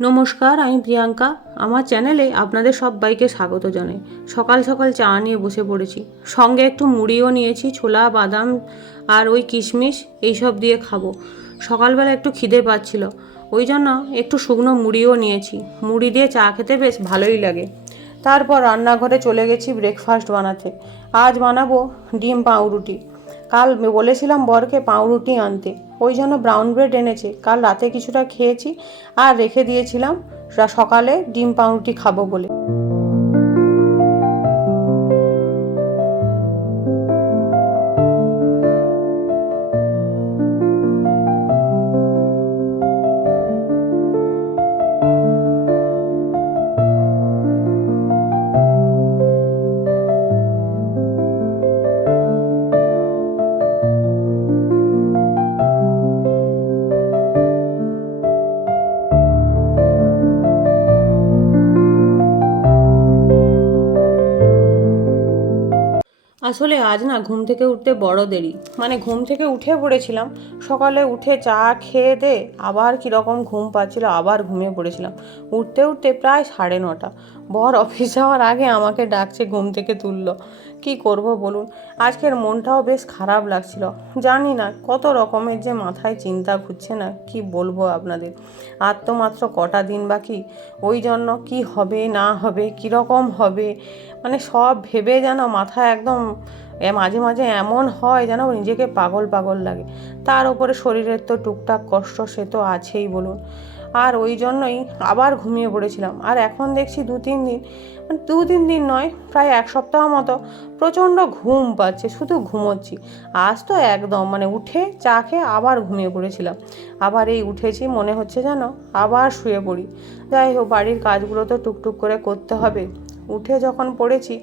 নমস্কার, আমি প্রিয়াঙ্কা। আমার চ্যানেলে আপনাদের সবাইকে স্বাগত জানাই। সকাল সকাল চা নিয়ে বসে পড়েছি। সঙ্গে একটু মুড়িও নিয়েছি, ছোলা, বাদাম আর ওই কিশমিশ, এইসব দিয়ে খাব। সকালবেলা একটু খিদে পাচ্ছিল। ওই জন্য একটু শুকনো মুড়িও নিয়েছি। মুড়ি দিয়ে চা খেতে বেশ ভালোই লাগে। তারপর রান্নাঘরে চলে গেছি ব্রেকফাস্ট বানাতে। আজ বানাবো ডিম পাউরুটি। কাল বলেছিলাম বরকে পাউরুটি আনতে। ওই জন্য ব্রাউন ব্রেড এনেছে। কাল রাতে কিছুটা খেয়েছি আর রেখে দিয়েছিলাম। সকালে ডিম পাউরুটি খাব বলে। আসলে আজ না ঘুম থেকে উঠতে বড় দেরি। মানে ঘুম থেকে উঠে পড়েছিলাম, সকালে উঠে চা খেয়ে দে, আবার কীরকম ঘুম পাচ্ছিল, আবার ঘুমিয়ে পড়েছিলাম। উঠতে উঠতে প্রায় সাড়ে নটা। বর অফিস যাওয়ার আগে আমাকে ডাকছে, ঘুম থেকে তুললো। কি করব বলুন? আজকের মনটাও বেশ খারাপ লাগছিল। জানি না, কত রকমের যে মাথায় চিন্তা ঘুরছে না, কি বলব আপনাদের? আর তো মাত্র কটা দিন বাকি। ওই জন্য কি হবে, না হবে কীরকম হবে? মানে সব ভেবে যেন মাথা একদম মাঝে মাঝে এমন হয় যেন নিজেকে পাগল পাগল লাগে। তার উপরে শরীরের তো টুকটাক কষ্ট সে তো আছেই বলুন। আর ওই জন্যই আবার ঘুমিয়ে পড়েছিলাম। আর এখন দেখছি দু তিন দিন মানে দু তিন দিন নয়, প্রায় এক সপ্তাহ মতো প্রচণ্ড ঘুম পাচ্ছে, শুধু ঘুমোচ্ছি। আজ তো একদম মানে উঠে চা খেয়ে আবার ঘুমিয়ে পড়েছিলাম। আবার এই উঠেছি, মনে হচ্ছে যেন আবার শুয়ে পড়ি। যাই হোক, বাড়ির কাজগুলো তো টুকটুক করে করতে হবে। উঠে যখন পড়েছি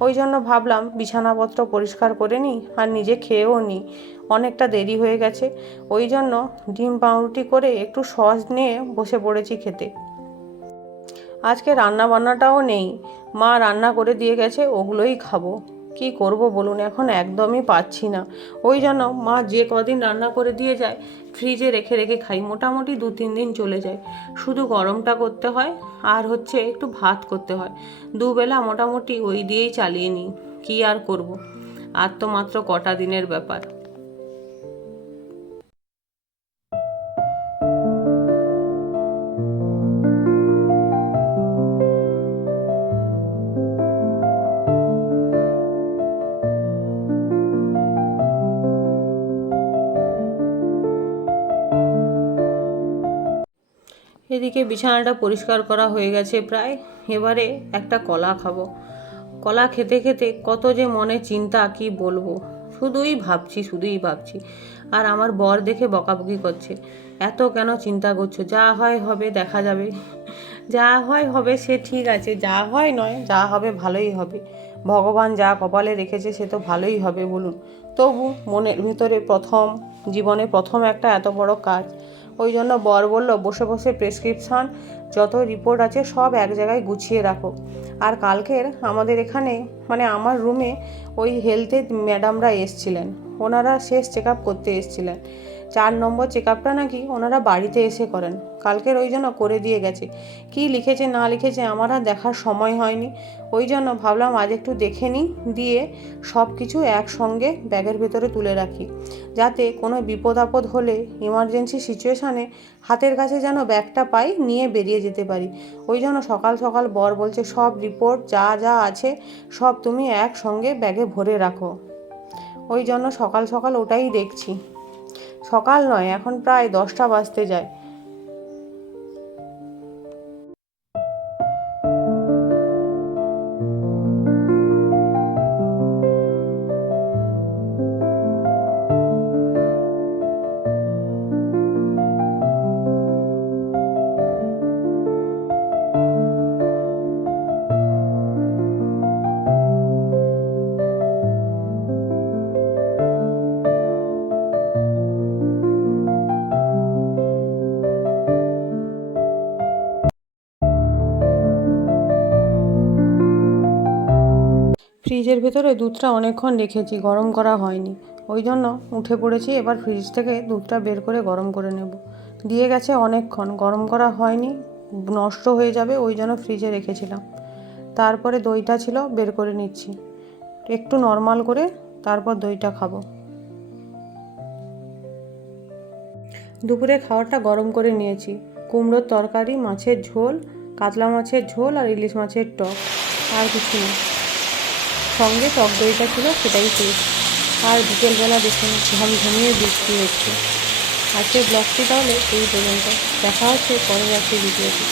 ওই জন্য ভাবলাম বিছানাপত্র পরিষ্কার করে নিই আর নিজে খেয়েও নিই। অনেকটা দেরি হয়ে গেছে। ওই জন্য ডিম পাউরুটি করে একটু সস নিয়ে বসে পড়েছি খেতে। আজকে রান্না বান্নাটাও নেই। মা রান্না করে দিয়ে গেছে, ওগুলোই খাব। কি করব বলুন, এখন একদমই পাচ্ছি না। ওই জন্য মা যে কদিন রান্না করে দিয়ে যায়, ফ্রিজে রেখে রেখে খাই, মোটামুটি দু তিন দিন চলে যায়। শুধু গরমটা করতে হয়, আর হচ্ছে একটু ভাত করতে হয়। দুবেলা মোটামুটি ওই দিয়েই চালিয়ে নিই, কী আর করব? আর তো মাত্র কটা দিনের ব্যাপার। এদিকে বিছানাটা পরিষ্কার করা হয়ে গেছে প্রায়। এবারে একটা কলা খাব। কলা খেতে খেতে কত যে মনে চিন্তা, কি বলব? শুধুই ভাবছি শুধুই ভাবছি। আর আমার বর দেখে বকাবকি করছে। এত কেন চিন্তা করছ? যা হয় হবে, দেখা যাবে। যা হয় হবে, সে ঠিক আছে। যা হয় নয়, যা হবে ভালোই হবে। ভগবান যা কপালে রেখেছে, সে তো ভালোই হবে, বলুন। তবু মনের ভিতরে প্রথম, জীবনে প্রথম একটা এত বড় কাজ। ওই জন্য বর বলল, বসে বসে প্রেসক্রিপশান যত রিপোর্ট আছে সব এক জায়গায় গুছিয়ে রাখো। আর কালকের আমাদের এখানে মানে আমার রুমে ওই হেলথের ম্যাডামরা এসছিলেন। ওনারা শেষ চেক আপ করতে এসছিলেন। চার নম্বর চেক আপটা নাকি ওনারা বাড়িতে এসে করেন। কালকের ওই জন্য করে দিয়ে গেছে। কি লিখেছে, না লিখেছে আমার আর দেখার সময় হয়নি। ওই জন্য ভাবলাম আজ একটু দেখে নিই, দিয়ে সব কিছু একসঙ্গে ব্যাগের ভেতরে তুলে রাখি। যাতে কোনো বিপদ আপদ হলে ইমার্জেন্সি সিচুয়েশানে হাতের কাছে যেন ব্যাগটা পাই, নিয়ে বেরিয়ে যেতে পারি। ওই জন্য সকাল সকাল বর বলছে, সব রিপোর্ট যা যা আছে, সব তুমি একসঙ্গে ব্যাগে ভরে রাখো। ওই জন্য সকাল সকাল ওটাই দেখছি। সকাল নয় এখন প্রায় দশটা বাজতে যায়। ফ্রিজের ভেতরে দুধটা অনেকক্ষণ রেখেছি, গরম করা হয়নি। ওই জন্য উঠে পড়েছি, এবার ফ্রিজ থেকে দুধটা বের করে গরম করে নেব। দিয়ে গেছে অনেকক্ষণ, গরম করা হয়নি, নষ্ট হয়ে যাবে, ওই জন্য ফ্রিজে রেখেছিলাম। তারপরে দইটা ছিল, বের করে নিচ্ছি। একটু নর্মাল করে তারপর দইটা খাব। দুপুরে খাবারটা গরম করে নিয়েছি। কুমড়োর তরকারি, মাছের ঝোল, কাতলা মাছের ঝোল আর ইলিশ মাছের টক, আর কিছু না। সঙ্গে টক দইটা ছিল সেটাই শেষ আর বিকেলবেলা দেখুন ঝমঝমিয়ে বৃষ্টি হচ্ছে। আজকের ব্লগটি তাহলে এই পর্যন্ত। দেখা হচ্ছে পরের একটি ভিডিওতে।